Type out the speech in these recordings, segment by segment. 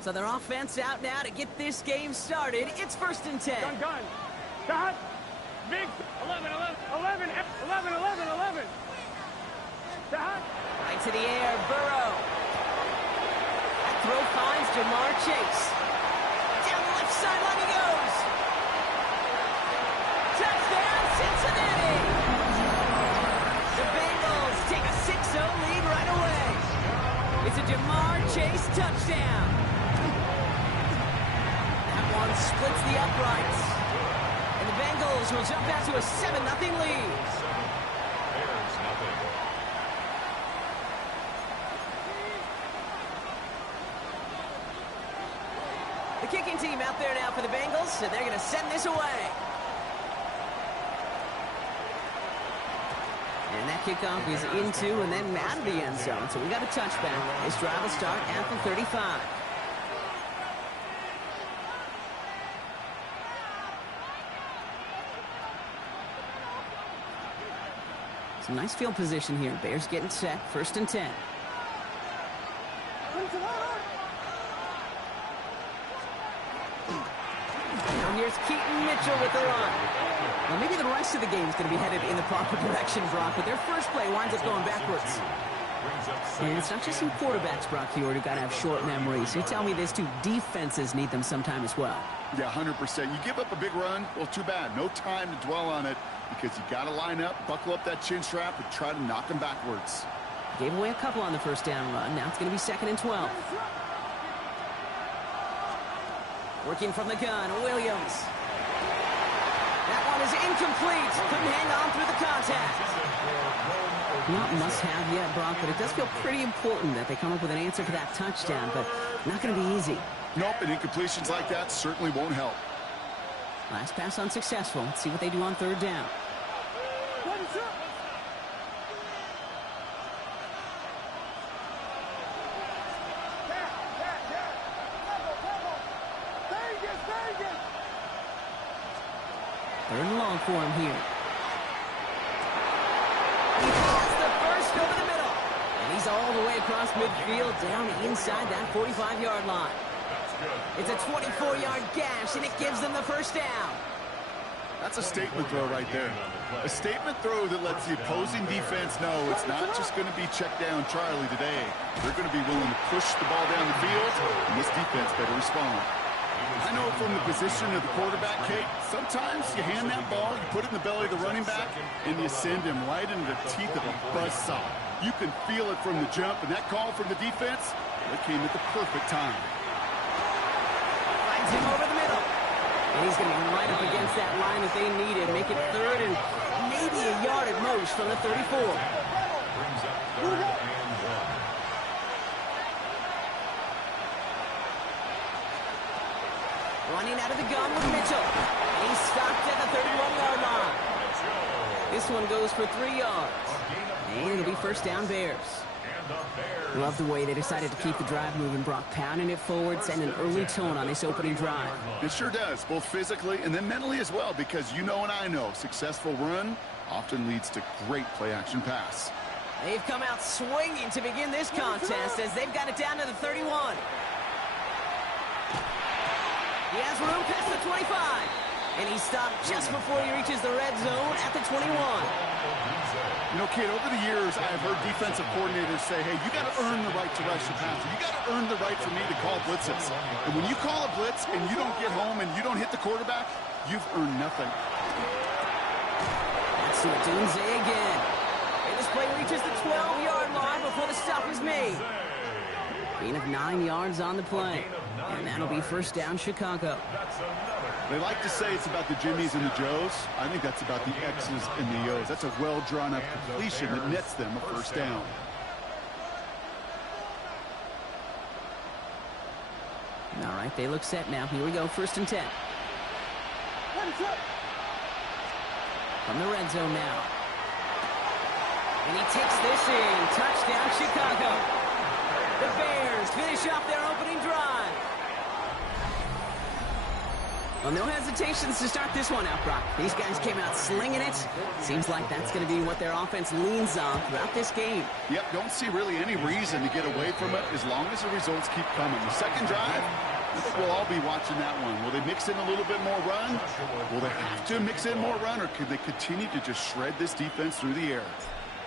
So their offense out now to get this game started. It's 1st and 10. Gun. Dot. Big. 11. Dot. Right to the air, Burrow. That throw finds Jamar Chase. Down the left sideline he goes. Touchdown, Cincinnati! The Bengals take a 6-0 lead right away. It's a Jamar Chase touchdown. That one splits the uprights. And the Bengals will jump out to a 7-0 lead. The kicking team out there now for the Bengals, and they're going to send this away. And that kickoff is into and then out of the end zone. So we got a touchback. This drive will start at the 35. Some nice field position here. Bears getting set. 1st and 10. Now here's Keaton Mitchell with the run. Well, maybe the rest of the game is going to be headed in the proper direction, Brock, but their first play winds up going backwards. And it's not just some quarterbacks, Brock, here who got to have short memories. You tell me these two defenses need them sometime as well. Yeah, 100%. You give up a big run, well, too bad. No time to dwell on it because you got to line up, buckle up that chin strap, and try to knock them backwards. Gave away a couple on the first down run. Now it's going to be 2nd and 12. Working from the gun, Williams. That one is incomplete. Couldn't hang on through the contact. Not must-have yet, Brock, but it does feel pretty important that they come up with an answer for that touchdown, but not going to be easy. Nope, and incompletions like that certainly won't help. Last pass unsuccessful. Let's see what they do on 3rd down. Third and long for him here. He has the first over the middle. And he's all the way across midfield down inside that 45-yard line. It's a 24-yard gash, and it gives them the first down. That's a statement throw right there. A statement throw that lets the opposing defense know it's not just going to be check down Charlie today. They're going to be willing to push the ball down the field, and this defense better respond. I know from the position of the quarterback, Kate, sometimes you hand that ball, you put it in the belly of the running back, and you send him right into the teeth of a buzzsaw. You can feel it from the jump, and that call from the defense, it came at the perfect time. Finds him over the middle. And he's going to be right up against that line that they needed. Make it 3rd and maybe a yard at most from the 34. Running out of the gun with Mitchell. And he's stopped at the 31-yard line. This one goes for 3 yards. And it'll be 1st down Bears. Love the way they decided to keep the drive moving, Brock, pounding it forward, setting an early tone on this opening drive. It sure does, both physically and then mentally as well, because you know and I know successful run often leads to great play-action pass. They've come out swinging to begin this contest as they've got it down to the 31. He has room past the 25. And he stopped just before he reaches the red zone at the 21. You know, kid, over the years, I've heard defensive coordinators say, hey, you got to earn the right to rush the passer. You got to earn the right for me to call blitzes. And when you call a blitz and you don't get home and you don't hit the quarterback, you've earned nothing. That's Odunze again. And this play reaches the 12-yard line before the stop is made. Gain of 9 yards on the play. And that'll be 1st down Chicago. They like to say it's about the Jimmies and the Joes. I think that's about the X's and the O's. That's a well-drawn-up completion that nets them a 1st down. All right, they look set now. Here we go, 1st and 10. From the red zone now. And he takes this in. Touchdown, Chicago. The Bears finish off their opening drive. Well, no hesitations to start this one out, Brock. These guys came out slinging it. Seems like that's going to be what their offense leans on throughout this game. Yep, don't see really any reason to get away from it as long as the results keep coming. The second drive, I think we'll all be watching that one. Will they mix in a little bit more run? Will they have to mix in more run, or could they continue to just shred this defense through the air?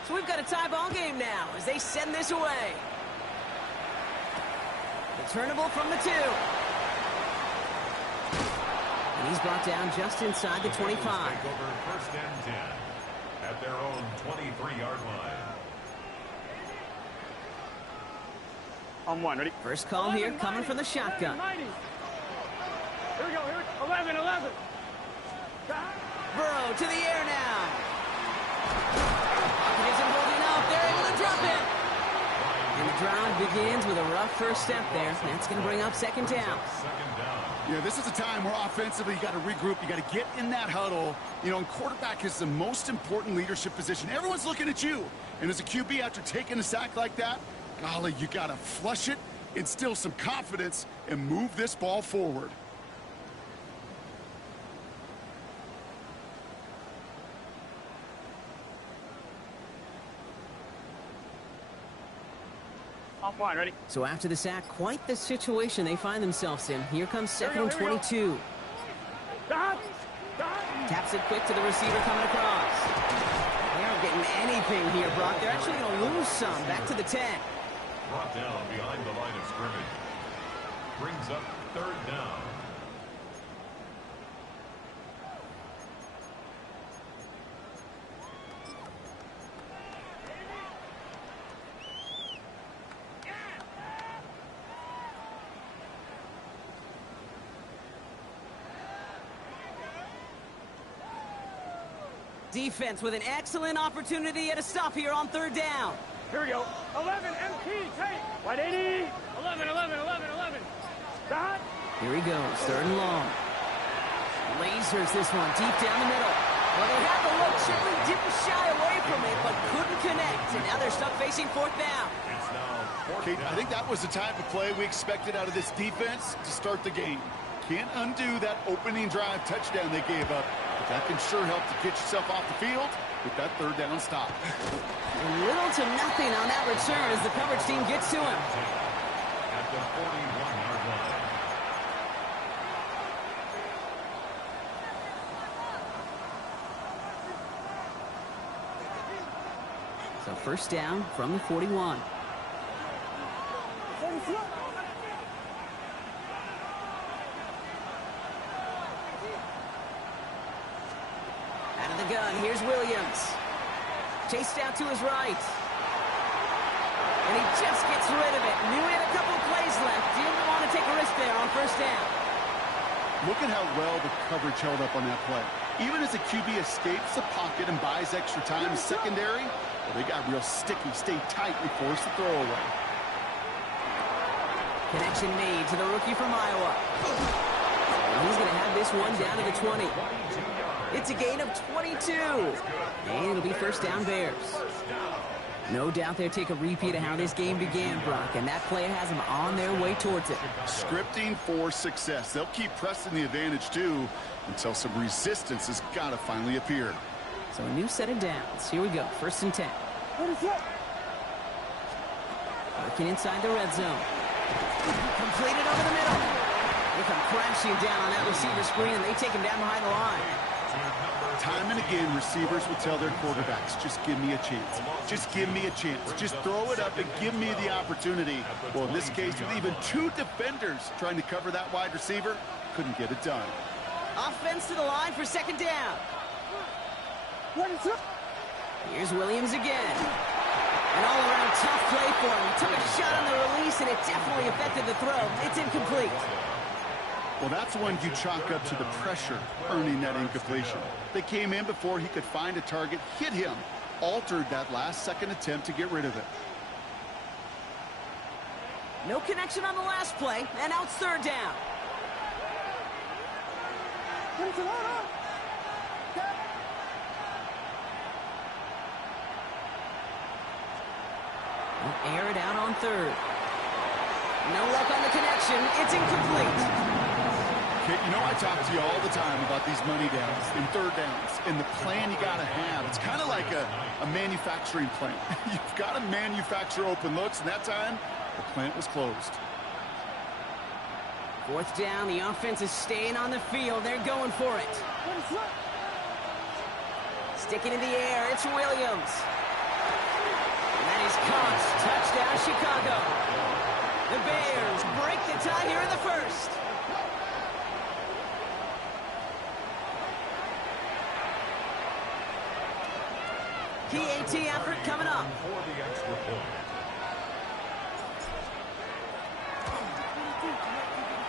So we've got a tie ball game now as they send this away. Returnable from the 2. And he's brought down just inside the 25. Take over first and 10 at their own 23-yard line. On 1, ready? First call 11, here coming 90, from the shotgun. 11, 90. Here we go, 11, 11. Burrow to the air now. Pocket isn't holding up. They're able to drop it. And the drive begins with a rough first step there. That's going to bring up second down. Yeah, this is a time where offensively you got to regroup. You got to get in that huddle. You know, and quarterback is the most important leadership position. Everyone's looking at you. And as a QB, after taking a sack like that, golly, you got to flush it, instill some confidence, and move this ball forward. On 1, ready? So after the sack, quite the situation they find themselves in. Here comes second and 22. Stop! Taps it quick to the receiver coming across. They aren't getting anything here, Brock. They're actually going to lose some. Back to the 10. Brought down behind the line of scrimmage. Brings up third down. Defense with an excellent opportunity at a stop here on third down. Here we go. 11, MT, take. 180. 11, 11, 11, 11. Stop. Here he goes, third and long. Lasers this one deep down the middle. Well, they had the look, certainly didn't shy away from it, but couldn't connect. And now they're stuck facing fourth down. It's now fourth Okay, down. I think that was the type of play we expected out of this defense to start the game. Can't undo that opening drive touchdown they gave up, but that can sure help to get yourself off the field with that third down stop. Little to nothing on that return as the coverage team gets to him. At the 41-yard line. So first down from the 41. Out of the gun, here's Williams. Chased out to his right. And he just gets rid of it. Knew he had a couple of plays left. Didn't want to take a risk there on first down. Look at how well the coverage held up on that play. Even as the QB escapes the pocket and buys extra time in secondary, well, they got real sticky, stayed tight, and forced the throwaway. Connection made to the rookie from Iowa. And he's going to have this one down to the 20. It's a gain of 22. And it'll be first down Bears. No doubt they'll take a repeat of how this game began, Brock, and that play has them on their way towards it. Scripting for success. They'll keep pressing the advantage, too, until some resistance has got to finally appear. So a new set of downs. Here we go, first and 10. Working inside the red zone. Completed over the middle. They come crashing down on that receiver screen, and they take him down behind the line. Time and again, receivers will tell their quarterbacks, just give me a chance. Just give me a chance. Just throw it up and give me the opportunity. Well, in this case, with even two defenders trying to cover that wide receiver, couldn't get it done. Offense to the line for second down. Here's Williams again. An all-around tough play for him. He took a shot on the release, and it definitely affected the throw. It's incomplete. Well, that's one you chalk up to the pressure earning that incompletion. They came in before he could find a target, hit him, altered that last-second attempt to get rid of it. No connection on the last play, and now it's third down. We'll air it out on third. No luck on the connection. It's incomplete. Okay, you know I talk to you all the time about these money downs and third downs and the plan you got to have. It's kind of like a manufacturing plant. You've got to manufacture open looks, and that time, the plant was closed. Fourth down, the offense is staying on the field. They're going for it. Sticking in the air, it's Williams. And that is caught. Touchdown, Chicago. The Bears break the tie here in the first. PAT effort coming up. For the extra point.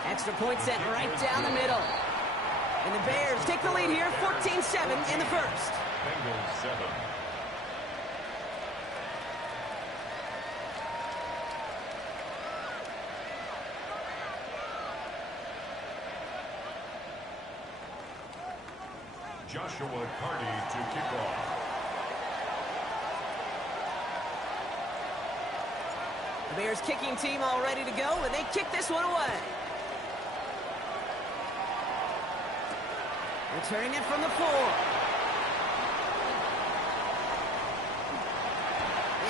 Extra point set right down the middle. And the Bears take the lead here, 14-7 in the first. Bengals 7. Joshua Carty to kick off. The Bears kicking team all ready to go, and they kick this one away. Returning it from the 4.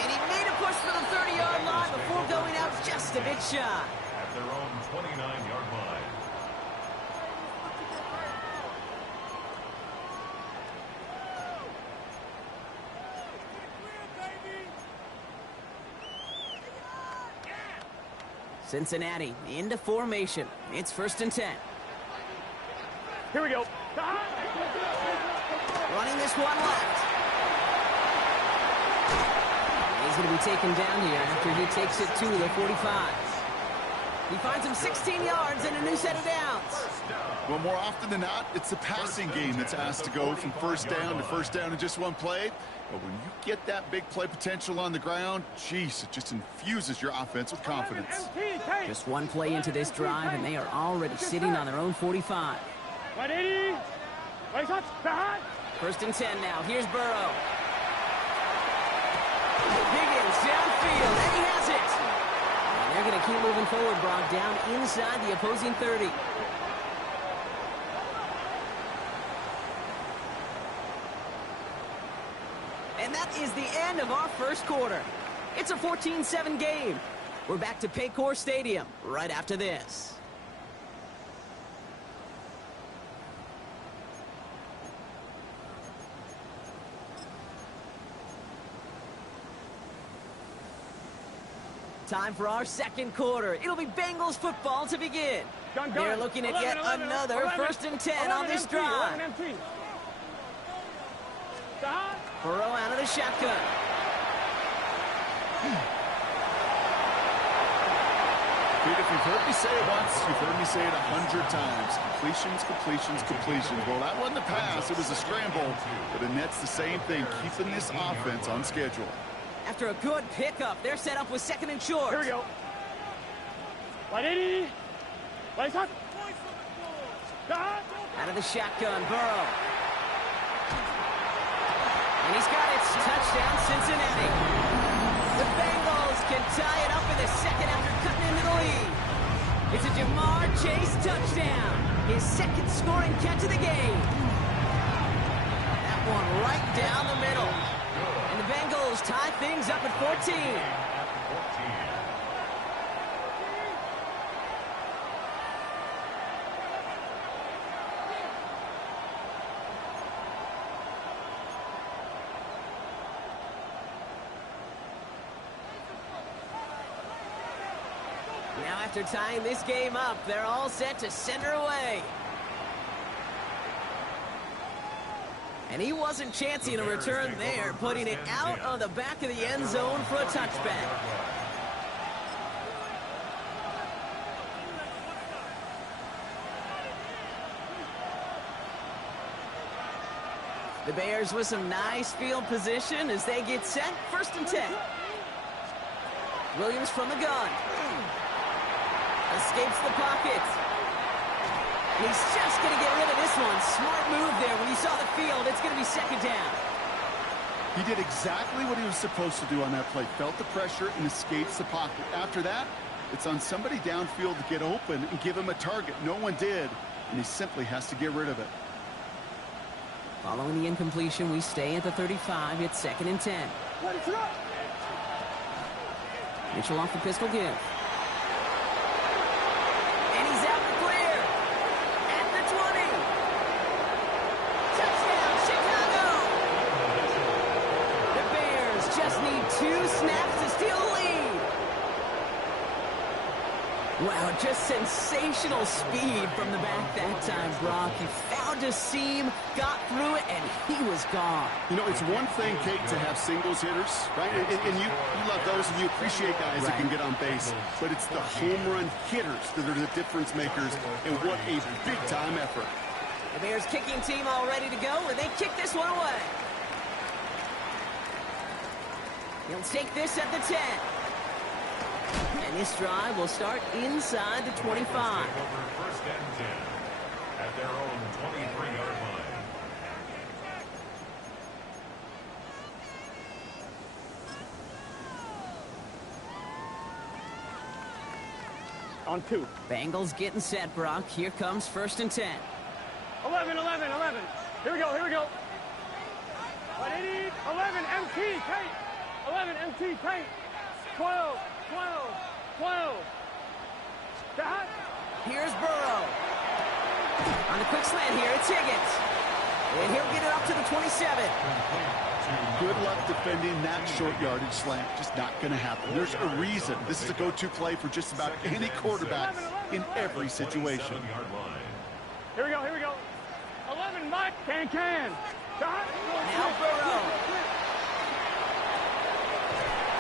And he made a push for the 30-yard line before going out just a bit shy. At their own 29-yard line. Cincinnati into formation. It's 1st and 10. Here we go. Running this one left. He's going to be taken down here after he takes it to the 45. He finds him 16 yards and a new set of downs. Well, more often than not, it's the passing game that's asked to go from first down in just one play. But when you get that big play potential on the ground, geez, it just infuses your offense with confidence. Just one play into this drive, and they are already sitting on their own 45. 180. Right touch. Behind. 1st and 10 now. Here's Burrow. Higgins downfield, and he has it. And they're going to keep moving forward, Brock, down inside the opposing 30. And that is the end of our first quarter. It's a 14-7 game. We're back to Paycor Stadium right after this. Time for our second quarter. It'll be Bengals football to begin. They're looking at yet another 1st and 10 on this drive. Burrow out of the shotgun. Pete, if you've heard me say it once, you've heard me say it 100 times. Completions, completions, completions. Well, that wasn't a pass. It was a scramble. But the Nets the same thing, keeping this offense on schedule. After a good pickup, they're set up with 2nd and short. Here we go. 180. Right touch. Out of the shotgun, Burrow. And he's got it. Touchdown, Cincinnati. The Bengals can tie it up in the second after cutting into the lead. It's a Jamar Chase touchdown. His 2nd scoring catch of the game. That one right down the middle. And the Bengals tie things up at 14. Now after tying this game up, they're all set to send her away. And he wasn't chancing a return there, putting it out on the back of the end zone for a touchback. The Bears with some nice field position as they get set. 1st and 10. Williams from the gun. Escapes the pocket. And he's just going to get rid of this one. Smart move there. When you saw the field, it's going to be 2nd down. He did exactly what he was supposed to do on that play. Felt the pressure and escapes the pocket. After that, it's on somebody downfield to get open and give him a target. No one did. and he simply has to get rid of it. Following the incompletion, we stay at the 35. It's 2nd and 10. Mitchell off the pistol give. And he's out the clear. At the 20. Touchdown, Chicago! The Bears just need 2 snaps to steal the lead. Wow, just sensational speed from the back that time, Brock. He found a seam, got through it, and he was gone. You know, it's one thing, Kate, to have singles hitters, right? And you love those, and you appreciate guys that can get on base. But it's the home run hitters that are the difference makers, and what a big-time effort. The Bears kicking team all ready to go, and they kick this one away. He'll take this at the 10. And this drive will start inside the 25. First and 10 at their own 23-yard line. On 2. Bengals getting set, Brock. Here comes 1st and 10. 11, 11, 11. Here we go, here we go. 11, MT, Kate. 11, MT, Kate. 12, 12, 12. Dot. Here's Burrow. On the quick slant here, it's Higgins. And he'll get it up to the 27. Good luck defending that short yardage slant. Just not going to happen. There's a reason. This is a go-to play for just about any quarterback in every situation. Here we go, here we go. 11, Mike. Can. Dot. Now Burrow.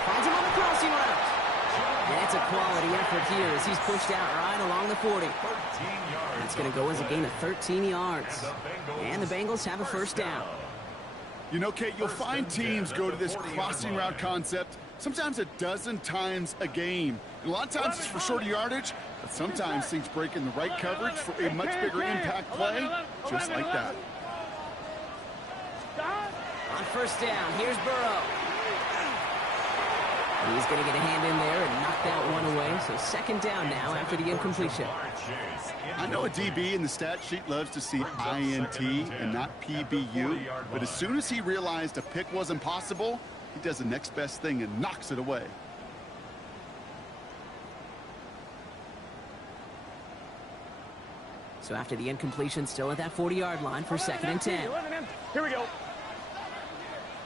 Finds him on the crossing route. That's a quality effort here as he's pushed out right along the 40. That's going to go as a gain of 13 yards. And the Bengals have a first down. You know, Kate, you'll find teams go to this crossing route concept sometimes a dozen times a game. And a lot of times it's for shorter yardage, but sometimes things break in the right coverage for a much bigger impact play, just like that. On first down, here's Burrow. He's going to get a hand in there and knock that one away. So 2nd down now after the incompletion. I know a DB in the stat sheet loves to see INT and not PBU, but as soon as he realized a pick wasn't possible, he does the next best thing and knocks it away. So after the incompletion, still at that 40-yard line for 2nd and 10. Here we go.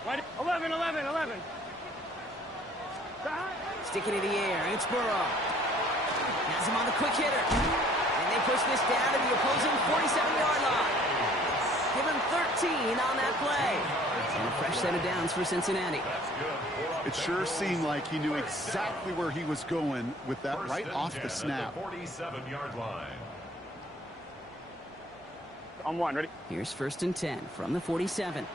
11, 11, 11. Sticking in the air, it's Burrow. Has him on the quick hitter. And they push this down to the opposing 47-yard line. Give him 13 on that play. And a fresh set of downs for Cincinnati. It sure seemed like he knew exactly where he was going with that right off the snap. 47-yard line. On 1, ready? Here's 1st and 10 from the 47.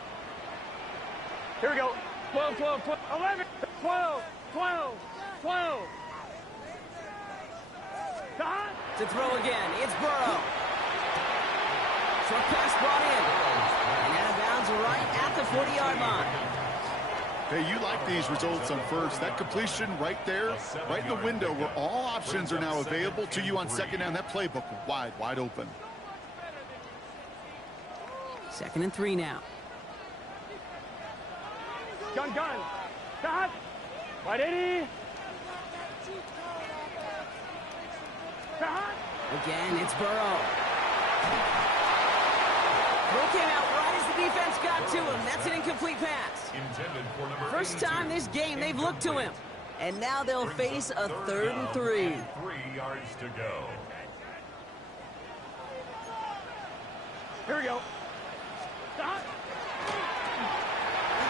Here we go. 12, 12, 12, 11, 12, 12, 12. To throw again, it's Burrow. Short pass brought in. And out of bounds right at the 40-yard line. Hey, you like these results on first. That completion right there, right in the window where all options are now available to you on 2nd down. That playbook wide open. 2nd and 3 now. Gun. Dot. Wide 80. Again, it's Burrow. Throw came out right as the defense got to him. That's an incomplete pass. First time this game they've looked to him. And now they'll face a 3rd and 3. 3 yards to go. Here we go.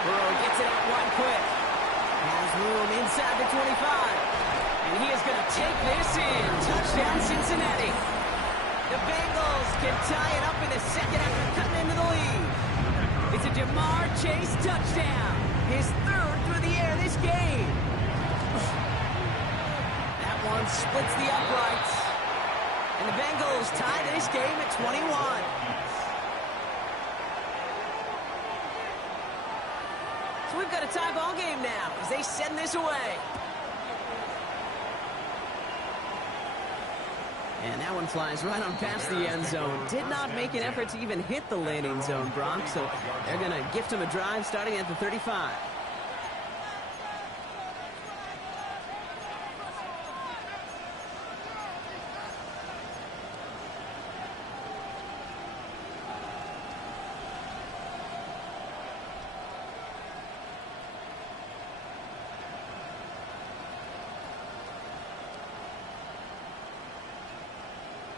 Burrow gets it out wide quick. Has room inside the 25. And he is going to take this in. Touchdown, Cincinnati. The Bengals can tie it up in the 2nd after cutting into the lead. It's a Jamar Chase touchdown. His 3rd through the air this game. That one splits the uprights. And the Bengals tie this game at 21. So we've got a tie ball game now as they send this away. And that one flies right on past the end zone. Did not make an effort to even hit the landing zone, Brock, so they're going to gift him a drive starting at the 35.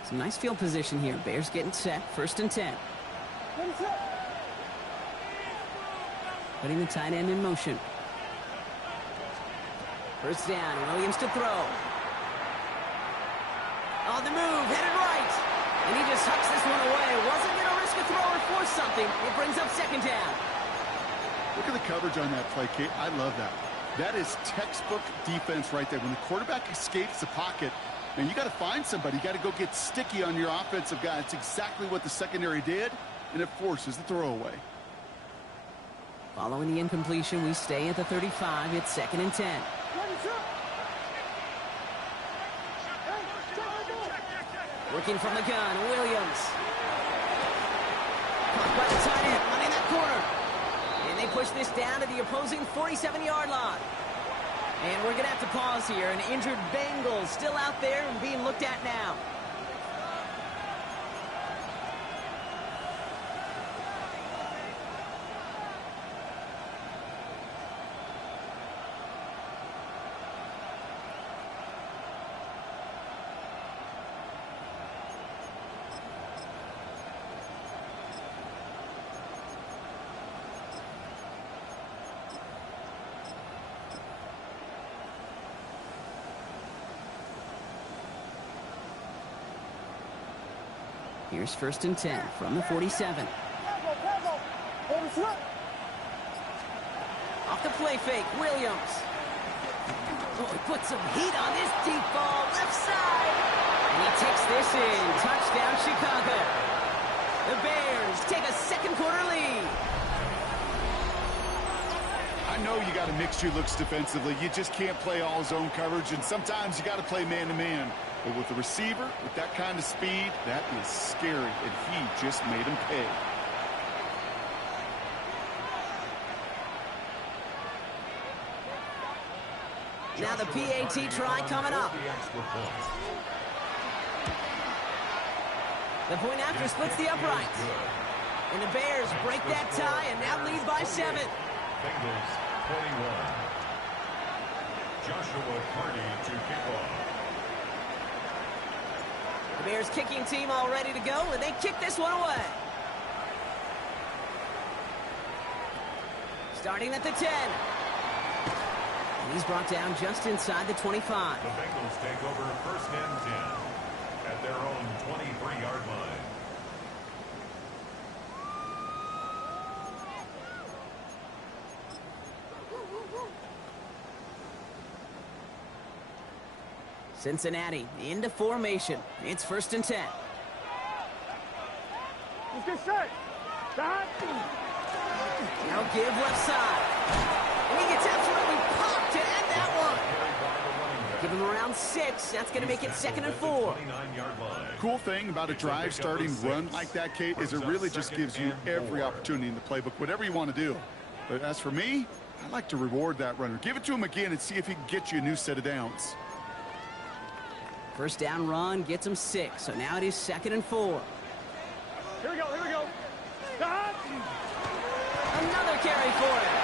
Some nice field position here. Bears getting set. 1st and 10. Putting the tight end in motion. 1st down. Williams to throw. On the move. Headed right. And he just hucks this one away. Wasn't going to risk a throw or force something. It brings up 2nd down. Look at the coverage on that play, Kate. I love that. That is textbook defense right there. When the quarterback escapes the pocket, and you got to find somebody. You got to go get sticky on your offensive guy. It's exactly what the secondary did, and it forces the throwaway. Following the incompletion, we stay at the 35. It's 2nd and 10. Working from the gun, Williams. Caught by the tight end, running that corner. And they push this down to the opposing 47-yard line. And we're going to have to pause here. An injured Bengals still out there and being looked at now. Here's 1st and 10 from the 47. Off the play fake, Williams. Oh, he puts some heat on this deep ball, left side. And he takes this in. Touchdown, Chicago. The Bears take a 2nd quarter lead. I know you got to mix your looks defensively. You just can't play all zone coverage, and sometimes you got to play man-to-man. But with the receiver, with that kind of speed, that is scary, and he just made him pay. Now the PAT try coming up. The point after splits the uprights. And the Bears break that tie and now lead by 7. Bengals 21. Joshua Carney to kick off. The Bears kicking team all ready to go, and they kick this one away. Starting at the 10. And he's brought down just inside the 25. The Bengals take over 1st and 10 at their own 23-yard line. Cincinnati into formation. It's 1st and 10. Let's get set. Stop. Now give left side. And he gets absolutely popped to end that one. Give him around 6. That's going to make it 2nd and 4. Cool thing about a drive starting run like that, Kate, is it really just gives you every opportunity in the playbook, whatever you want to do. But as for me, I like to reward that runner. Give it to him again and see if he can get you a new set of downs. 1st down run gets him 6. So now it is 2nd and 4. Here we go, here we go. Stop. Another carry for him.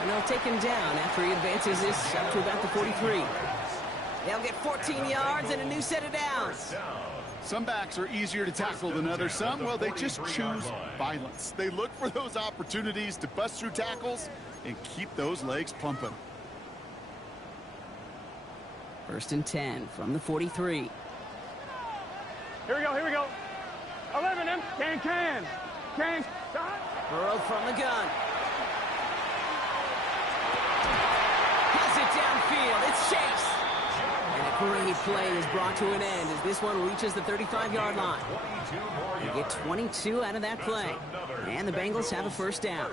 And they'll take him down after he advances this up to about the 43. They'll get 14 yards and a new set of downs. Some backs are easier to tackle than others. Some, well, they just choose violence. They look for those opportunities to bust through tackles and keep those legs pumping. 1st and 10 from the 43. Here we go, here we go. 11 them. Can. Stop. Burrow from the gun. Has it downfield. It's Chase. And a great play is brought to an end as this one reaches the 35-yard line. You get 22 out of that play. And the Bengals have a 1st down.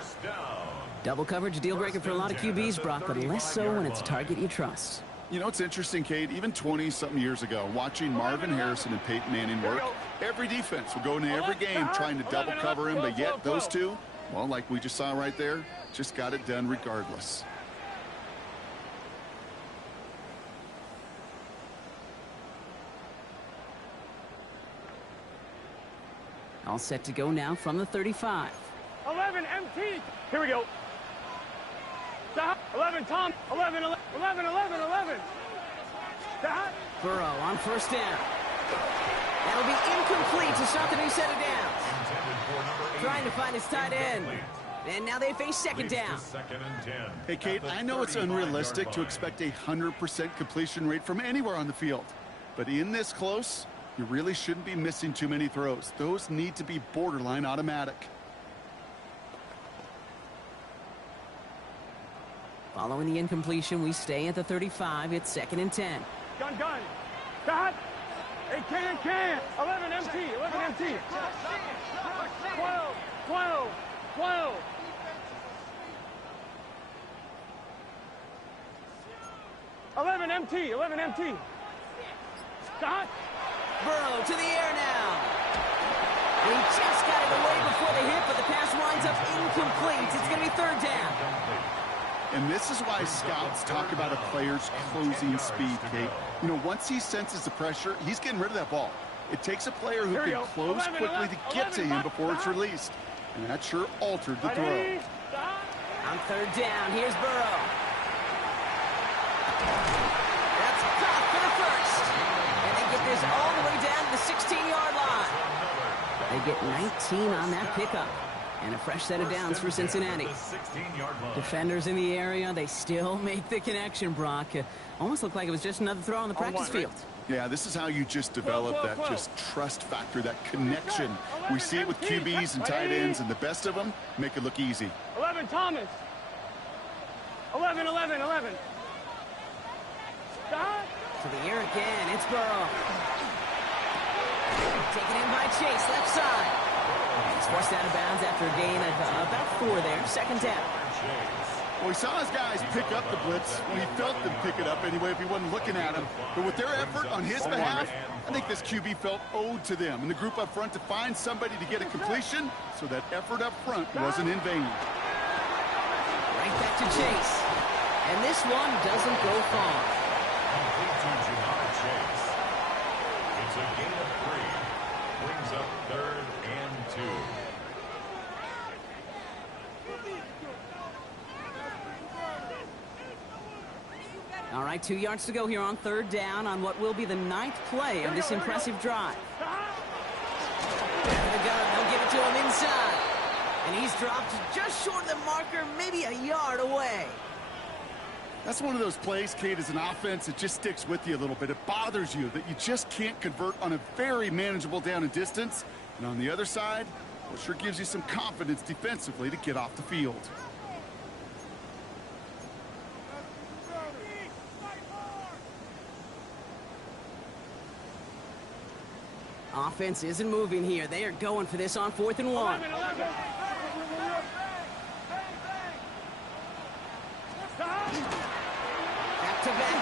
Double coverage deal breaker for a lot of QBs, Brock, but less so when it's a target you trust. You know, it's interesting, Kate, even 20-something years ago, watching Marvin Harrison and Peyton Manning work, every defense would go into every game trying to double cover him, but yet those two, well, like we just saw right there, just got it done regardless. All set to go now from the 35. 11 MT. Here we go. 11 Tom. 11, 11, 11, 11, 11. Burrow on first down. That'll be incomplete to start the new set of downs. Trying to find his tight end. And now they face second down. Hey, Kate, I know it's unrealistic to expect a 100% completion rate from anywhere on the field. But in this close, you really shouldn't be missing too many throws. Those need to be borderline automatic. Following the incompletion, we stay at the 35. It's 2nd and 10. Gun. Dot. Hey, can. 11 MT. 11 MT. 12. 11 MT. 11 MT. Dot. Burrow to the air now. He just got it away before the hit, but the pass winds up incomplete. It's going to be 3rd down. And this is why scouts talk about a player's closing speed, Kate. You know, once he senses the pressure, he's getting rid of that ball. It takes a player who can close quickly to get to him before it's released. And that sure altered the throw. On 3rd down, here's Burrow. That's caught for the first. And they get this all the way down to the 16-yard line. They get 19 on that pickup. And a fresh set of downs for Cincinnati. Defenders in the area, they still make the connection, Brock. Almost looked like it was just another throw on the practice field. Yeah, this is how you just develop that just trust factor, that connection. We see it with QBs and tight ends, and the best of them make it look easy. 11 Thomas. 11. Stop. To the air again, it's Burrow. Taken in by Chase, left side. He's forced out of bounds after a gain of about 4 there. 2nd down. Well, he saw his guys pick up the blitz. Well, he felt them pick it up anyway if he wasn't looking at him. But with their effort on his behalf, I think this QB felt owed to them and the group up front to find somebody to get a completion, so that effort up front wasn't in vain. Right back to Chase. And this one doesn't go far. It's a gain of 3. Brings up 3rd and 2. All right, 2 yards to go here on 3rd down on what will be the 9th play of this impressive drive. Back of the gun, they'll give it to him inside. And he's dropped just short of the marker, maybe a yard away. That's one of those plays, Kate, as an offense, it just sticks with you a little bit. It bothers you that you just can't convert on a very manageable down and distance. And on the other side, well, it sure gives you some confidence defensively to get off the field. Offense isn't moving here. They are going for this on 4th and 1. Back-to-back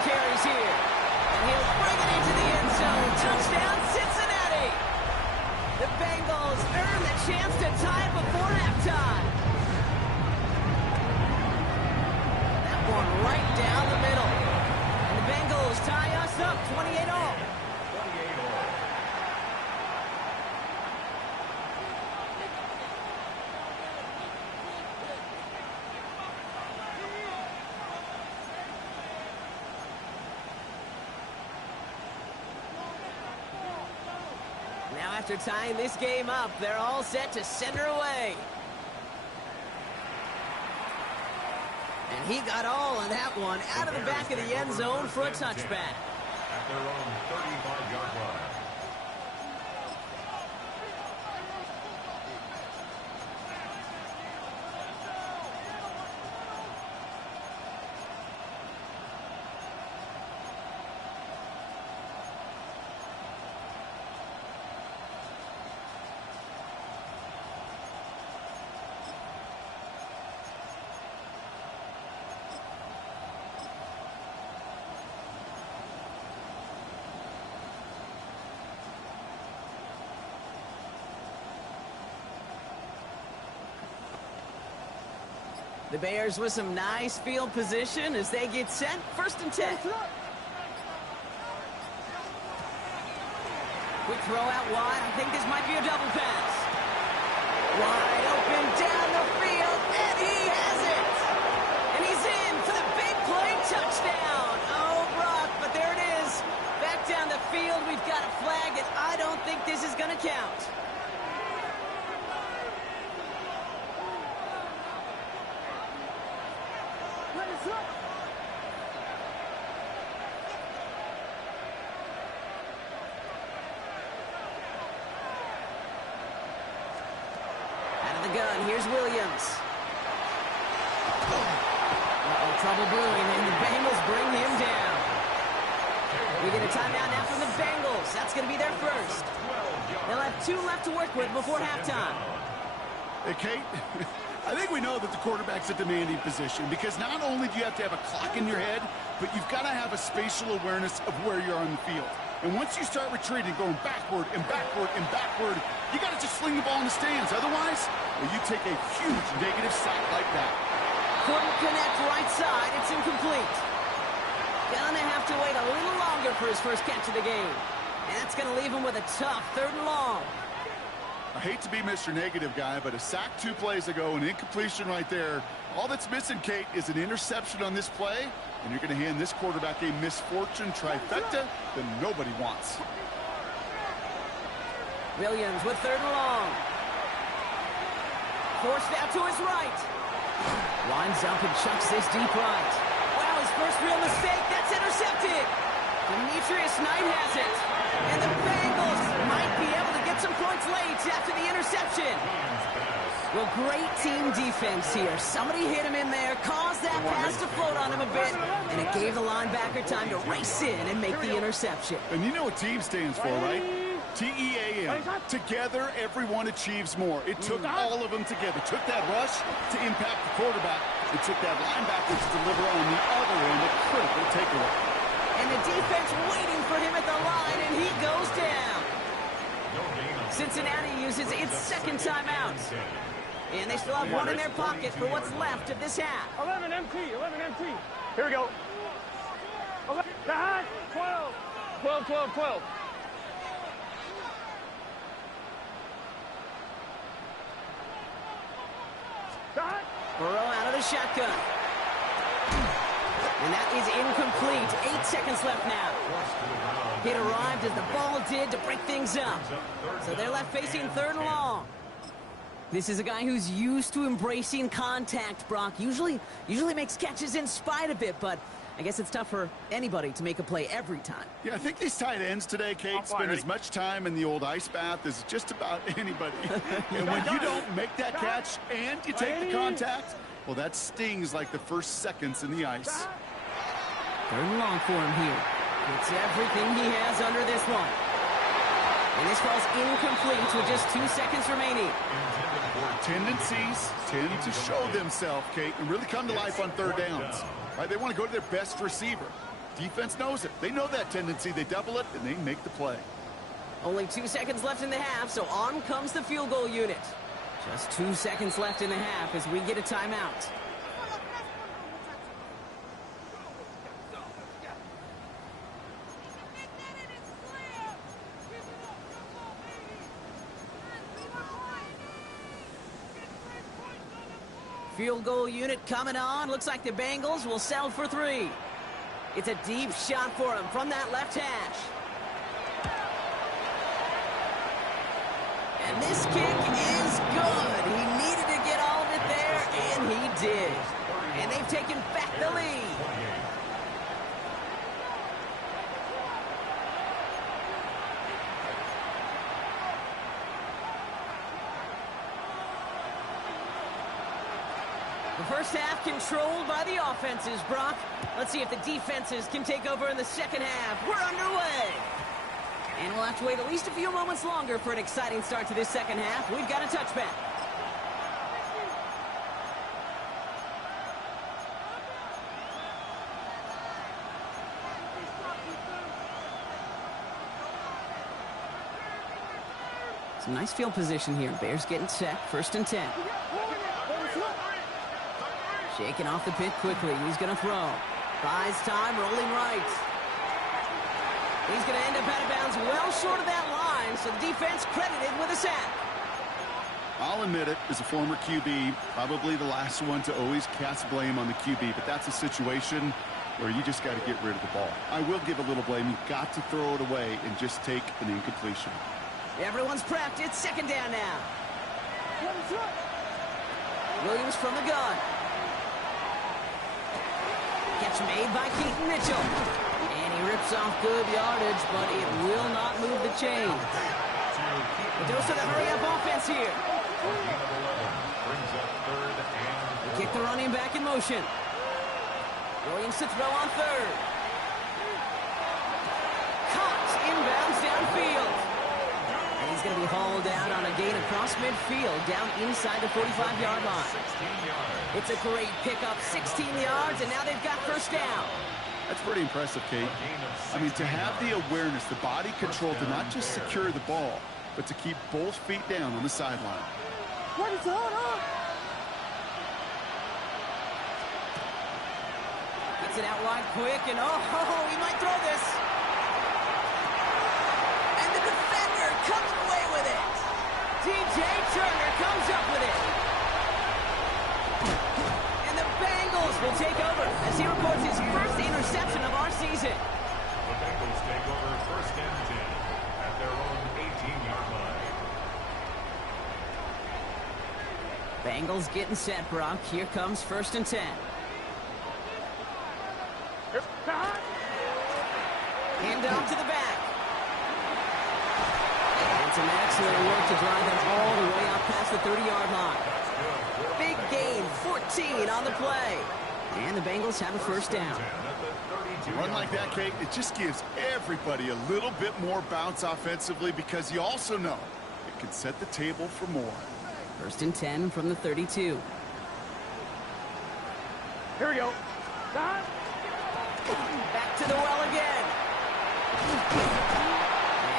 carries here. And he'll bring it into the end zone. Touchdown, Cincinnati! The Bengals earn the chance to tie before halftime. That one right down the middle. And the Bengals tie us up 28-all. Now after tying this game up, they're all set to send her away. And he got all of that one out of the back of the end zone for a touchback. At their own 35-yard line. The Bears with some nice field position as they get set. 1st and 10. Quick throw out wide. I think this might be a double pass. Wide open down the field, and he has it. And he's in for the big play touchdown. Oh, Brock, but there it is. Back down the field, we've got a flag, and I don't think this is going to count. Gun. Here's Williams. Trouble brewing, and the Bengals bring him down. We get a timeout now from the Bengals. That's going to be their first. They'll have 2 left to work with before halftime. Hey, Kate, I think we know that the quarterback's a demanding position because not only do you have to have a clock in your head, but you've got to have a spatial awareness of where you're on the field. And once you start retreating, going backward and backward and backward, you got to just sling the ball in the stands. Otherwise, well, you take a huge negative sack like that. Couldn't connect right side. It's incomplete. Gonna have to wait a little longer for his first catch of the game. And that's going to leave him with a tough 3rd and long. I hate to be Mr. Negative guy, but a sack 2 plays ago, an incompletion right there. All that's missing, Kate, is an interception on this play, and you're going to hand this quarterback a misfortune trifecta that nobody wants. Williams with 3rd and long. Forced out to his right. Lines up and chucks this deep right. Wow, his first real mistake. That's intercepted. Demetrius Knight has it. And the Bengals might be able to get some points late after the interception. Well, great team defense here. Somebody hit him in there, caused that pass to float on him a bit, and it gave the linebacker time to race in and make the interception. And you know what team stands for, right? T-E-A-M. Together, everyone achieves more. It took all of them together. It took that rush to impact the quarterback. It took that linebacker to deliver on the other end, a critical takeaway. And the defense waiting for him at the line, and he goes down. Cincinnati uses its 2nd timeout. And they still have 1 in their pocket for what's left of this half. 11 MT, 11 MT. Here we go. 11, 12, 12, 12, 12. Burrow out of the shotgun. And that is incomplete. 8 seconds left now. It arrived as the ball did to break things up. So they're left facing 3rd and long. This is a guy who's used to embracing contact, Brock. Usually makes catches in spite of it, but I guess it's tough for anybody to make a play every time. Yeah, I think these tight ends today, Kate, spend as much time in the old ice bath as just about anybody. And when you don't make that catch and you take the contact, well, that stings like the first seconds in the ice. 3rd and long for him here. It's everything he has under this one. And this ball's incomplete with just 2 seconds remaining. Tendencies tend to show themselves, Kate, and really come to life on 3rd downs. Right? They want to go to their best receiver. Defense knows it. They know that tendency. They double it, and they make the play. Only 2 seconds left in the half, so on comes the field goal unit. Just 2 seconds left in the half as we get a timeout. Field goal unit coming on. Looks like the Bengals will settle for 3. It's a deep shot for him from that left hash. And this kick is good. He needed to get all of it there, and he did. And they've taken back the lead. The first half controlled by the offenses, Brock. Let's see if the defenses can take over in the second half. We're underway. And we'll have to wait at least a few moments longer for an exciting start to this second half. We've got a touchback. Some nice field position here. Bears getting set. 1st and 10. Shaking off the pick quickly. He's going to throw. Buys time, rolling right. He's going to end up out of bounds well short of that line, so the defense credited with a sack. I'll admit it, as a former QB, probably the last one to always cast blame on the QB, but that's a situation where you just got to get rid of the ball. I will give a little blame. You've got to throw it away and just take an incompletion. Everyone's prepped. It's second down now. Williams from the gun. Catch made by Keaton Mitchell. And he rips off good yardage, but it will not move the chains. A dose of the hurry-up offense here. They kick the running back in motion. Williams to throw on third. Caught inbounds downfield. And he's going to be hauled out on a gain across midfield down inside the 45-yard line. It's a great pickup, 16 yards, and now they've got first down. That's pretty impressive, Kate. I mean, to have the awareness, the body control to not just secure the ball, but to keep both feet down on the sideline. What is on? Gets it out wide quick, and he might throw this. And the defender comes away with it. DJ Turner comes up with it. And the Bengals will take over as he records his first interception of our season. The Bengals take over first and 10 at their own 18-yard line. Bengals getting set, Brock. Here comes first and 10. Hand off to the back. And some excellent work to drive them all the way out past the 30-yard line. Big gain, 14 on the play. And the Bengals have a first down. A run like that, Kate, it just gives everybody a little bit more bounce offensively because you also know it can set the table for more. First and 10 from the 32. Here we go. Back to the well again.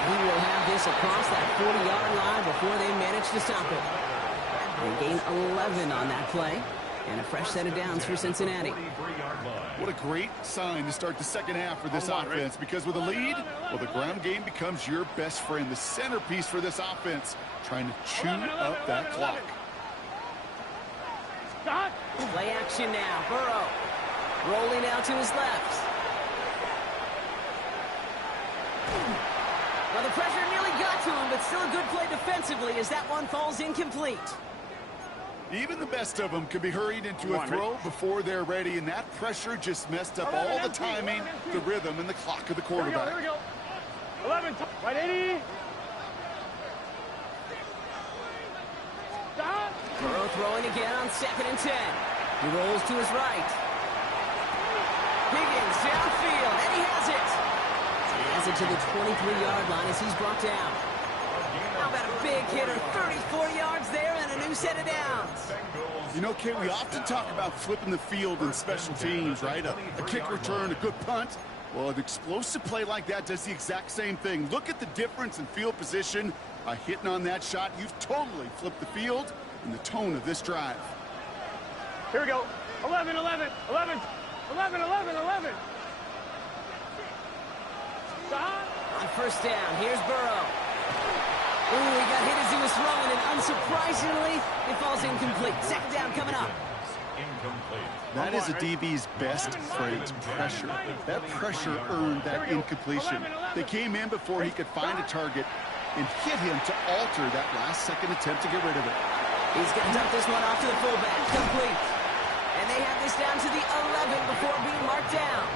And he will have this across that 40-yard line before they manage to stop it. They gain 11 on that play. And a fresh set of downs for Cincinnati. What a great sign to start the second half for this offense, because with a lead, well, the ground game becomes your best friend, the centerpiece for this offense, trying to chew up that clock. Play action now. Burrow rolling out to his left. Well, the pressure nearly got to him, but still a good play defensively as that one falls incomplete. Even the best of them could be hurried into a throw before they're ready, and that pressure just messed up all the timing, the rhythm, and the clock of the quarterback. Here we go. 11, right 80. Burrow throwing again on second and 10. He rolls to his right. Higgins downfield, and he has it. He has it to the 23-yard line as he's brought down. How about a big hitter, 34 yards there and a new set of downs. You know, Kate, we often talk about flipping the field in special teams, right? A kick return, a good punt. Well, an explosive play like that does the exact same thing. Look at the difference in field position. By hitting on that shot, you've totally flipped the field and the tone of this drive. Here we go. 11, 11, 11, 11, 11, 11. On first down, here's Burrow. Ooh, he got hit as he was throwing, and unsurprisingly, it falls incomplete. Second down coming up. That is a DB's best trait, pressure. That pressure earned that incompletion. They came in before he could find a target and hit him to alter that last-second attempt to get rid of it. He's going to dump this one off to the fullback. Complete. And they have this down to the 11 before being marked down.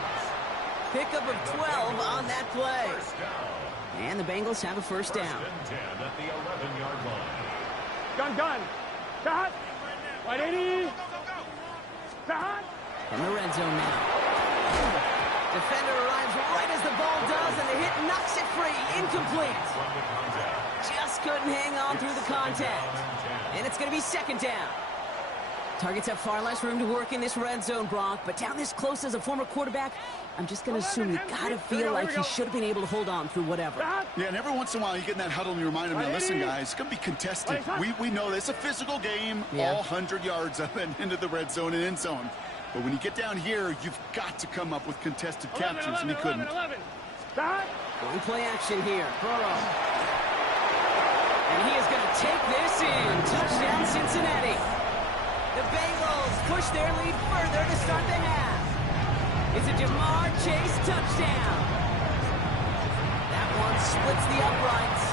Pickup of 12 on that play. And the Bengals have a first down. At the 11-yard line. Gun. Shot. Right 80. Shot. From the red zone now. Defender arrives right as the ball does, and the hit knocks it free. Incomplete. Just couldn't hang on through the contact. And it's going to be second down. Targets have far less room to work in this red zone, Brock, but down this close as a former quarterback, I'm just going to assume you got to feel like he should have been able to hold on through whatever. Yeah, and every once in a while you get in that huddle and you remind him, now listen, guys, it's going to be contested. We know this. It's a physical game, all 100 yards up and into the red zone and end zone. But when you get down here, you've got to come up with contested captures, and he couldn't. Going play action here. Burrow. And he is going to take this in. Touchdown, Cincinnati. The Bengals push their lead further to start the half. It's a Jamar Chase touchdown. That one splits the uprights.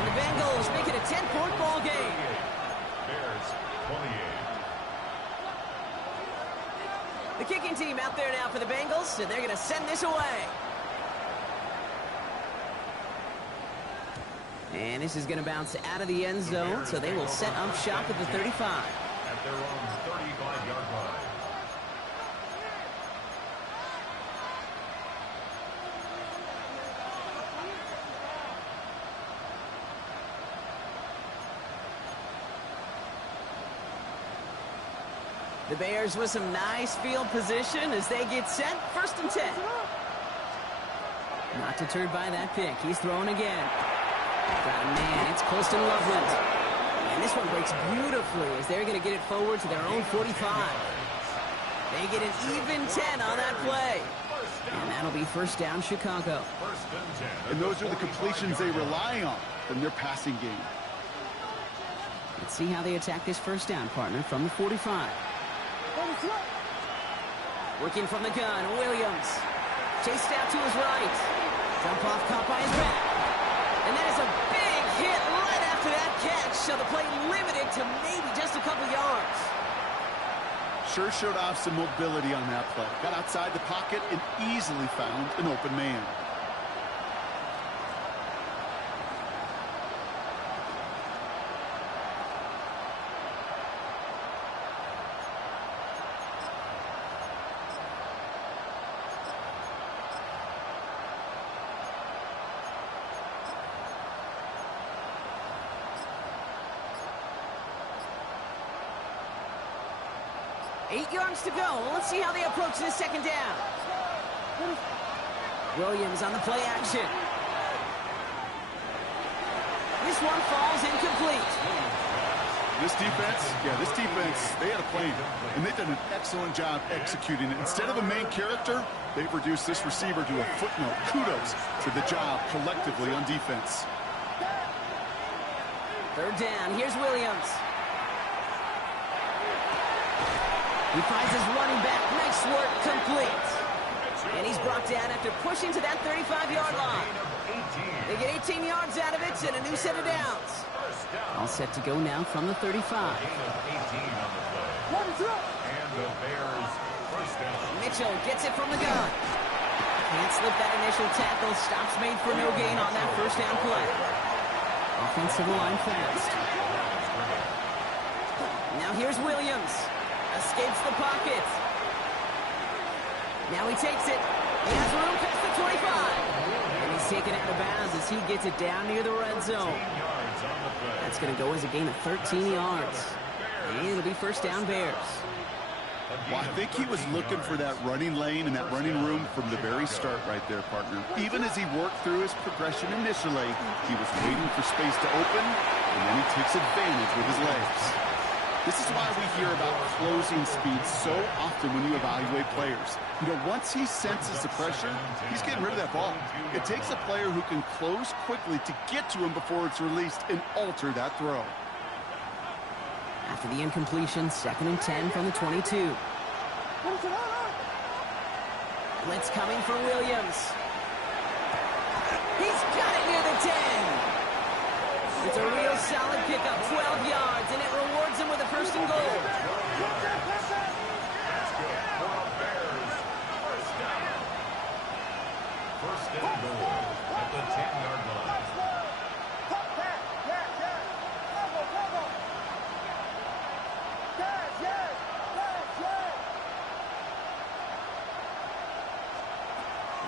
And the Bengals make it a 10-point ball game. Bears 28. The kicking team out there now for the Bengals, and they're going to send this away. And this is going to bounce out of the end zone, so they will set up shop at the 35. At their own 35-yard line. The Bears with some nice field position as they get set. 1st and 10. Not deterred by that pick. He's throwing again. Got a man. It's Colston Loveland. And this one breaks beautifully as they're going to get it forward to their own 45. They get an even 10 on that play. And that'll be 1st down, Chicago. And those are the completions they rely on from their passing game. Let's see how they attack this 1st down, partner, from the 45. Working from the gun, Williams. Chased out to his right. Jump off, caught by his back. And that is a big hit right after that catch, so the play limited to maybe just a couple yards. Sure showed off some mobility on that play. Got outside the pocket and easily found an open man. Eight yards to go. Let's see how they approach this 2nd down. Williams on the play action. This one falls incomplete. This defense, they had a plan, and they've done an excellent job executing it. Instead of a main character, they've reduced this receiver to a footnote. Kudos to the job collectively on defense. 3rd down. Here's Williams. He finds his running back. Nice work, complete. And he's brought down after pushing to that 35-yard line. They get 18 yards out of it and a new set of downs. All set to go now from the 35. Mitchell gets it from the gun. Can't slip that initial tackle. Stops made for no gain on that 1st down play. Offensive line fast. Now here's Williams. Escapes the pocket. Now he takes it. He has room past the 25. And he's taken out of bounds as he gets it down near the red zone. That's going to go as a gain of 13 yards. And it'll be 1st down Bears. Well, I think he was looking for that running lane and that running room from the very start right there, partner. Even as he worked through his progression initially, he was waiting for space to open, and then he takes advantage with his legs. This is why we hear about closing speed so often when you evaluate players. You know, once he senses the pressure, he's getting rid of that ball. It takes a player who can close quickly to get to him before it's released and alter that throw. After the incompletion, 2nd and 10 from the 22. Blitz coming for Williams. He's got it near the 10. It's a real solid pickup, 12 yards, and it rewards him with a 1st and goal. That's good for the Bears. 1st down. 1st and goal at the 10-yard line.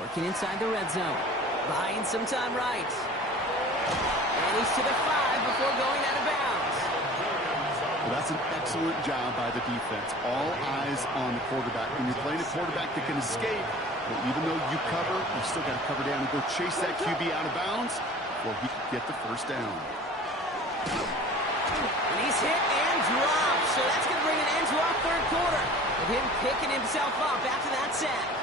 Working inside the red zone. Buying some time right. And he's to the 5 before going out of bounds. Well, that's an excellent job by the defense. All eyes on the quarterback. When you're playing a quarterback that can escape, well, even though you cover, you still got to cover down and go chase that QB out of bounds before he can get the first down. And he's hit and dropped. So that's going to bring an end to our third quarter, with him picking himself up after that sack.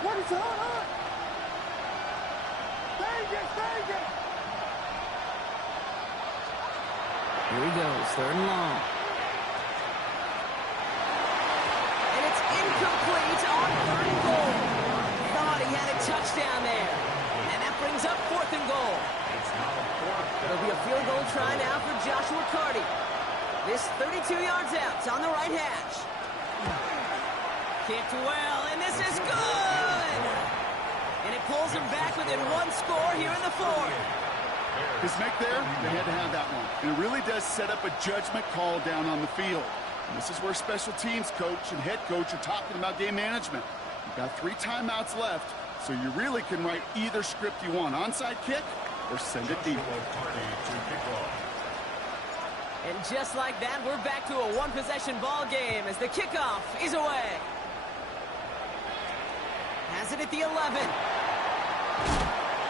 What is on? Take it! Here he goes, third and long. And it's incomplete on third and goal. Thought he had a touchdown there. And that brings up fourth and goal. It'll be a field goal try now for Joshua Carty. This 32 yards out. It's on the right hash. Kicked well, and this is good! And it pulls him back within one score here in the fourth. His make there, they had to have that one. And it really does set up a judgment call down on the field. And this is where special teams coach and head coach are talking about game management. You've got 3 timeouts left, so you really can write either script you want. Onside kick or send it deep. And just like that, we're back to a one-possession ball game as the kickoff is away. Has it at the 11.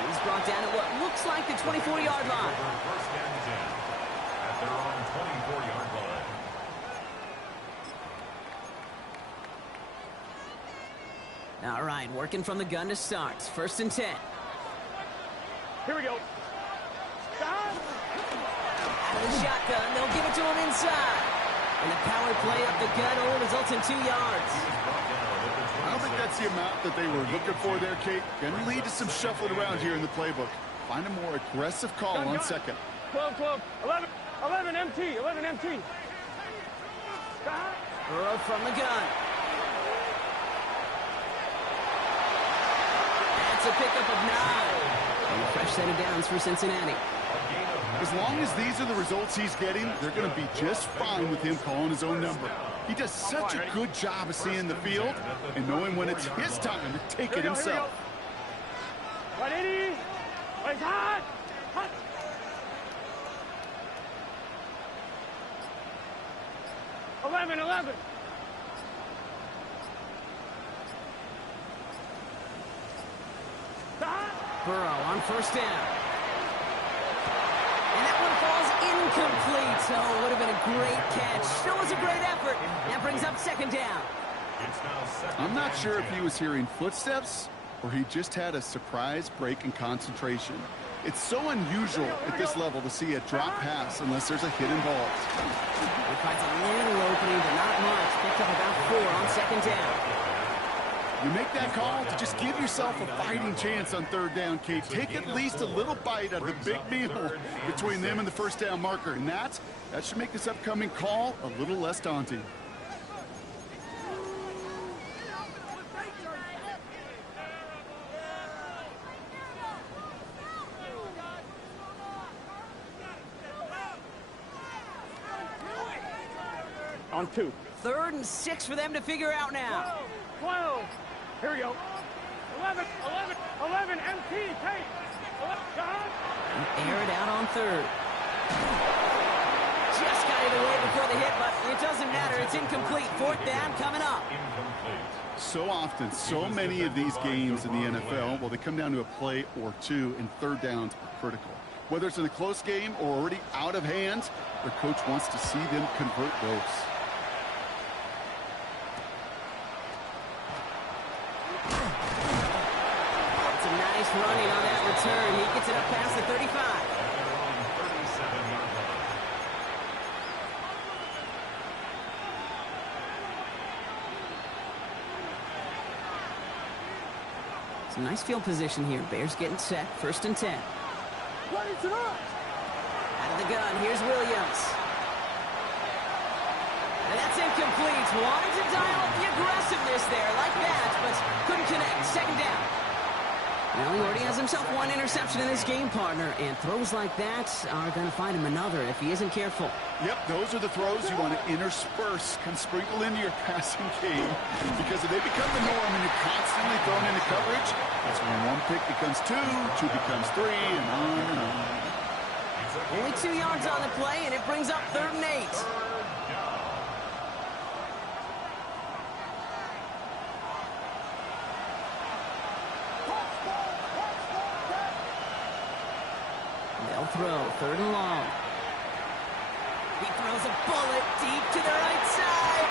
He's brought down at what looks like the 24-yard line. First down is in at their own 24-yard line. All right, working from the gun to start. First and 10. Here we go. Stop! Out of the shotgun, they'll give it to him inside. And the power play up the gut only results in 2 yards. I don't think that's the amount that they were looking for there, Kate. Going to lead to some shuffling around here in the playbook. Find a more aggressive call on second. 12, 11 MT. Stop! Burrow from the gun. That's a pickup of 9. And a fresh set of downs for Cincinnati. As long as these are the results he's getting, they're going to be just fine with him calling his own number. He does such a good job of seeing the field and knowing when it's his time to take it himself. 180. It's hot. 11. Stop. Burrow on first down. And that one falls incomplete. So it would have been a great catch. Still was a great effort. That brings up second down. I'm not sure if he was hearing footsteps or he just had a surprise break in concentration. It's so unusual at this level to see a drop pass unless there's a hit involved. He finds a little opening, but not much. Picked up about 4 on second down. You make that call to just give yourself a fighting chance on third down, Kate. Take at least a little bite out of the big meal between them and the first down marker. And that should make this upcoming call a little less daunting. On 2. 3rd and 6 for them to figure out now. 12. Here we go. 11 MT. Take. Air it out on 3rd. Just got it away before the hit, but it doesn't matter. It's incomplete. 4th down coming up. So often, so many of these games in the NFL, well, they come down to a play or two, and third downs are critical. Whether it's in a close game or already out of hand, their coach wants to see them convert those. It's a nice running on that return. He gets it up past the 35. Some nice field position here. Bears getting set. 1st and 10. What is it up? Out of the gun. Here's Williams. And that's incomplete. incomplete. Wanted to dial up the aggressiveness there like that, but couldn't connect. Second down. Well, he already has himself one interception in this game, partner, and throws like that are going to find him another if he isn't careful. Yep, those are the throws you want to intersperse, can sprinkle into your passing game, because if they become the norm and you're constantly thrown into coverage, that's when one pick becomes two becomes three, and on and on. Only 2 yards on the play, and it brings up 3rd and 8. They'll throw 3rd and long. He throws a bullet deep to the right side.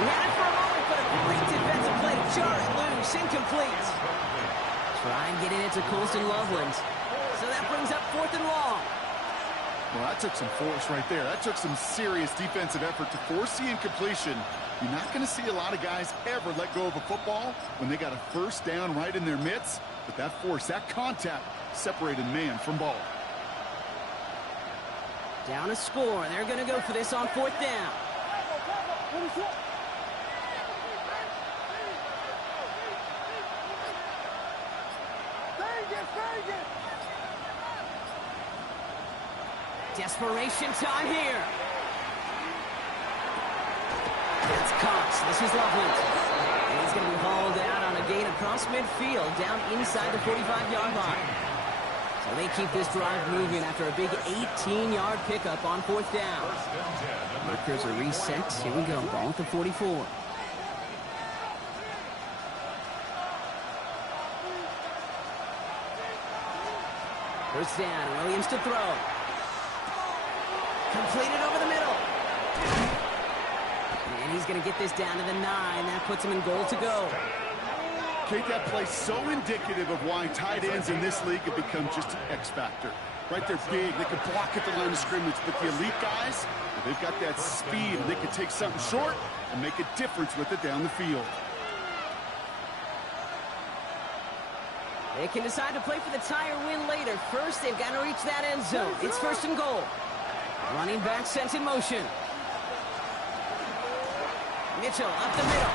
He had it for a moment, but a great defensive play to jar it loose. Incomplete. Try and get it to Colston Loveland. So that brings up 4th and long. Well, that took some force right there. That took some serious defensive effort to force the incompletion. You're not going to see a lot of guys ever let go of a football when they got a 1st down right in their midst. But that force, that contact, separated man from ball. Down a score. They're going to go for this on 4th down. Desperation time here. That's Cox. This is Loveland. And he's going to be hauled out on a gain across midfield down inside the 45-yard line. So they keep this drive moving after a big 18-yard pickup on 4th down. Markers are reset. Here we go. Ball at the 44. First down. Williams to throw. Completed over the middle. And he's going to get this down to the 9. That puts him in goal to go. Kate, that play so indicative of why tight ends in this league have become just an X factor. Right, they're big, they can block at the line of scrimmage, but the elite guys, well, they've got that speed, and they can take something short and make a difference with it down the field. They can decide to play for the tie or win later. First, they've got to reach that end zone. It's 1st and goal. Running back sent in motion. Mitchell up the middle.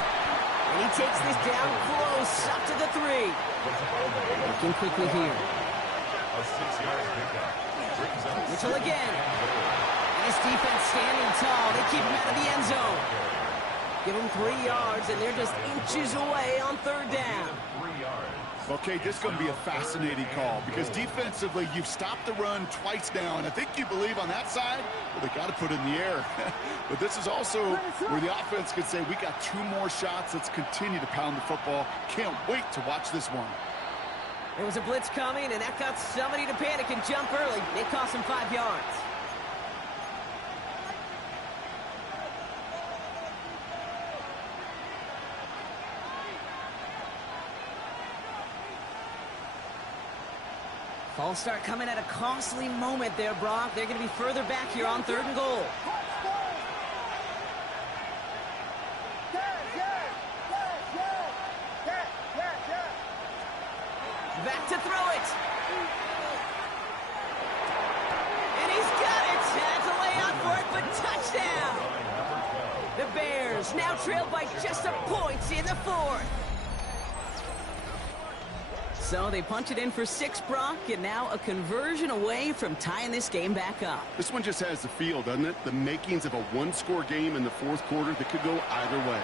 And he takes this down close, up to the 3. Working quickly here. Mitchell again. And this defense standing tall. They keep him out of the end zone. Give him 3 yards, and they're just inches away on 3rd down. Okay, this is going to be a fascinating call because defensively, you've stopped the run twice now, and I think you believe on that side, well, they got to put it in the air. But this is also where the offense could say, we got 2 more shots. Let's continue to pound the football. Can't wait to watch this one. There was a blitz coming, and that got somebody to panic and jump early. It cost him 5 yards. False start coming at a costly moment there, Brock. They're going to be further back here on 3rd and goal. Back to throw it. And he's got it. That's a layout for it, but touchdown. The Bears now trailed by just a point in the 4th. So they punch it in for 6, Brock, and now a conversion away from tying this game back up. This one just has the feel, doesn't it? The makings of a 1-score game in the 4th quarter that could go either way.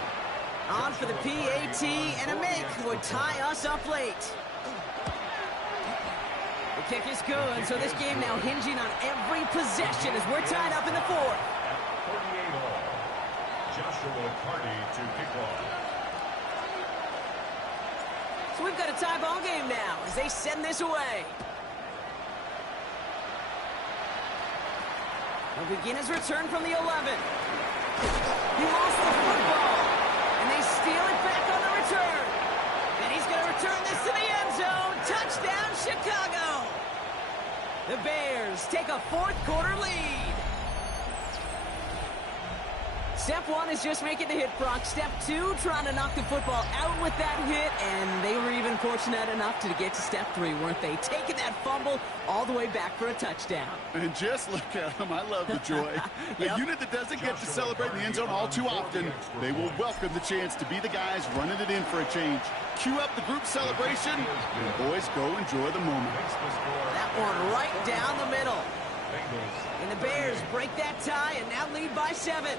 On for the PAT, and a make would tie us up late. The kick is good, so this game now hinging on every possession as we're tied up in the 4th. 48 all. Joshua Carty to kick off. So we've got a tie ball game now as they send this away. He'll begin his return from the 11. He lost the football, and they steal it back on the return. And he's going to return this to the end zone. Touchdown, Chicago. The Bears take a 4th quarter lead. Step one is just making the hit, Brock. Step two, trying to knock the football out with that hit, and they were even fortunate enough to get to step three, weren't they? Taking that fumble all the way back for a touchdown. And just look at them. I love the joy. Yep. A unit that doesn't get to celebrate in the end zone all too often, they will welcome the chance to be the guys running it in for a change. Cue up the group celebration, and boys, go enjoy the moment. That one right down the middle. And the Bears break that tie and now lead by 7.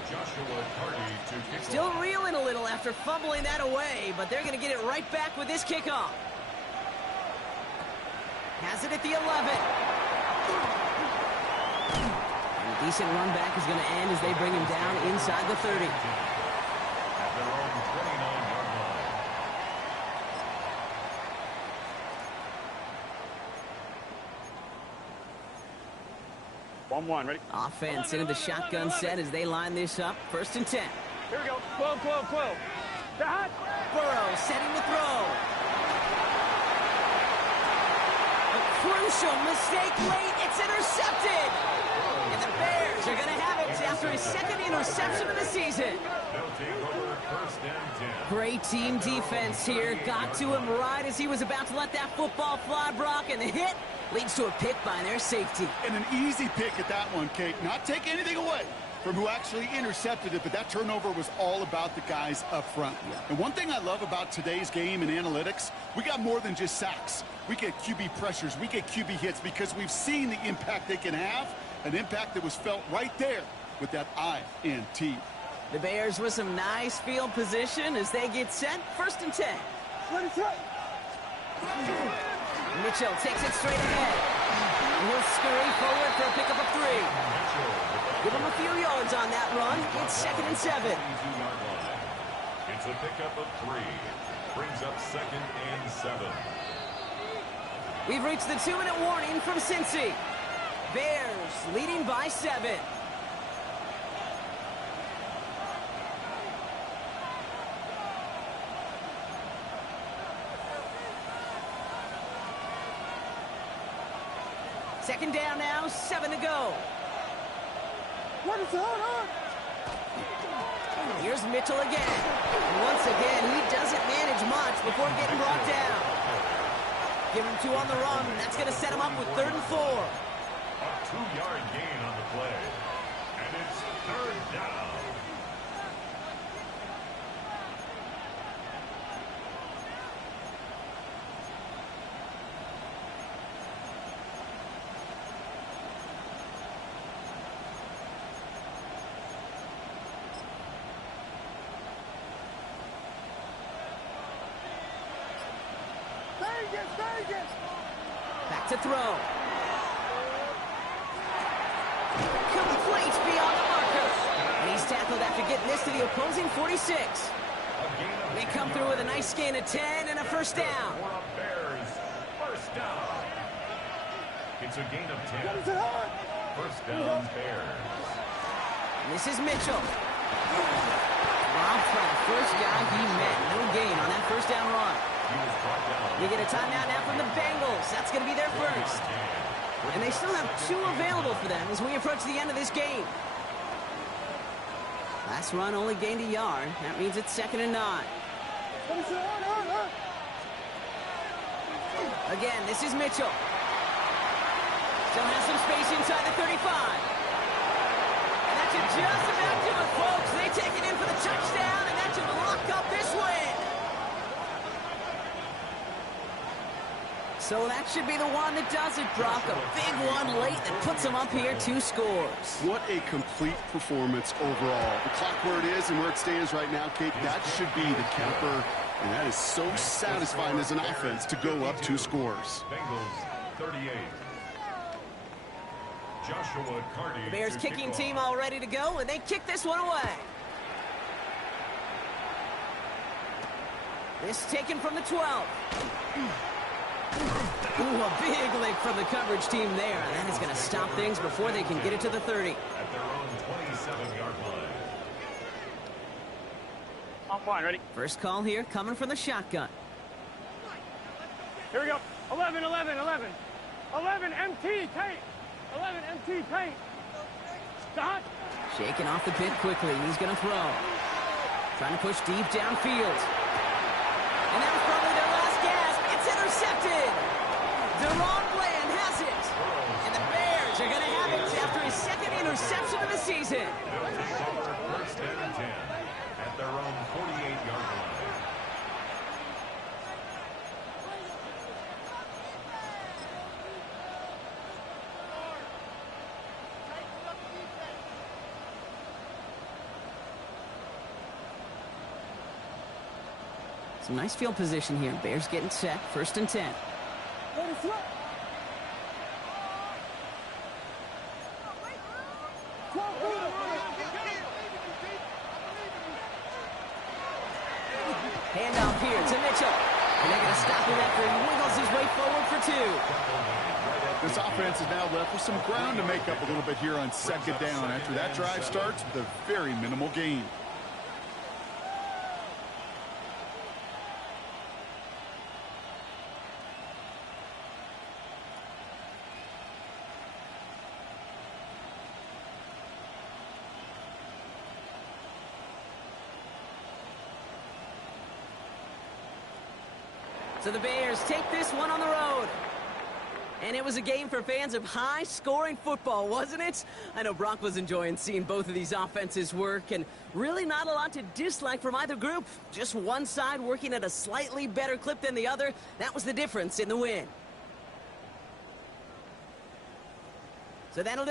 Still reeling a little after fumbling that away, but they're going to get it right back with this kickoff. Has it at the 11. And a decent run back is going to end as they bring him down inside the 30. At their own 29-yard line. 1-1, ready? Offense into the shotgun set as they line this up. 1st and 10. Here we go. 12, 12, 12. The hot. Burrow setting the throw. A crucial mistake late. It's intercepted. And the Bears are going to have it after his 2nd interception of the season. They'll take over 1st and 10. Great team defense here. Got to him right as he was about to let that football fly, Brock, and the hit leads to a pick by their safety. And an easy pick at that one, Kate. Not take anything away from who actually intercepted it, but that turnover was all about the guys up front. Yeah. And one thing I love about today's game and analytics, we got more than just sacks. We get QB pressures, we get QB hits because we've seen the impact they can have, an impact that was felt right there with that INT. The Bears with some nice field position as they get set. 1st and 10. Mitchell takes it straight ahead. And he'll scurry forward for a pickup of 3. Give him a few yards on that run. It's 2nd and 7. 22-yard line. It's a pickup of 3. Brings up 2nd and 7. We've reached the 2-minute warning from Cincy. Bears leading by 7. Second down now, 7 to go. Here's Mitchell again. And once again, he doesn't manage much before getting brought down. Give him 2 on the run. That's going to set him up with 3rd and 4. A 2-yard gain on the play. And it's 3rd down. Back to throw. Complete beyond the marker. And he's tackled after getting this to the opposing 46. They come through with a nice gain of 10 and a 1st down. For a Bears 1st down. It's a gain of 10. 1st down, Bears. And this is Mitchell. Robbed by the first guy he met. No gain on that 1st down run. He was brought down. They get a timeout now from the Bengals. That's going to be their 1st. And they still have 2 available for them as we approach the end of this game. Last run only gained a yard. That means it's 2nd and 9. Again, this is Mitchell. Still has some space inside the 35. And that should just about do it, folks. They take it in for the touchdown, and that should lock up this win. So that should be the one that does it, Brock. A big one late that puts them up here 2 scores. What a complete performance overall. The clock where it is and where it stands right now, Kate, that should be the capper. And that is so satisfying as an offense to go up 2 scores. Bengals 38. Joshua Carty. Bears kicking team all ready to go, and they kick this one away. This taken from the 12. Ooh, a big lick from the coverage team there. That is going to stop things before they can get it to the 30. At their own 27-yard line. I'm fine, ready? First call here coming from the shotgun. Here we go. 11, 11, 11. 11 MT, tape. 11 MT, tape. Stop. Shaking off the pit quickly. He's going to throw. Trying to push deep downfield. And that was probably their last gasp. It's intercepted. Deron Bland has it. And the Bears are going to have it after his second interception of the season. First and 10 at their own 48-yard line. Some nice field position here. Bears getting set. First and 10. Handoff here to Mitchell. And they're going to stop him after he wiggles his way forward for 2. This offense is now left with some ground to make up a little bit here on second down after that drive starts with a very minimal gain. So the Bears take this one on the road. And it was a game for fans of high-scoring football, wasn't it? I know Brock was enjoying seeing both of these offenses work, and really not a lot to dislike from either group. Just one side working at a slightly better clip than the other. That was the difference in the win. So that'll do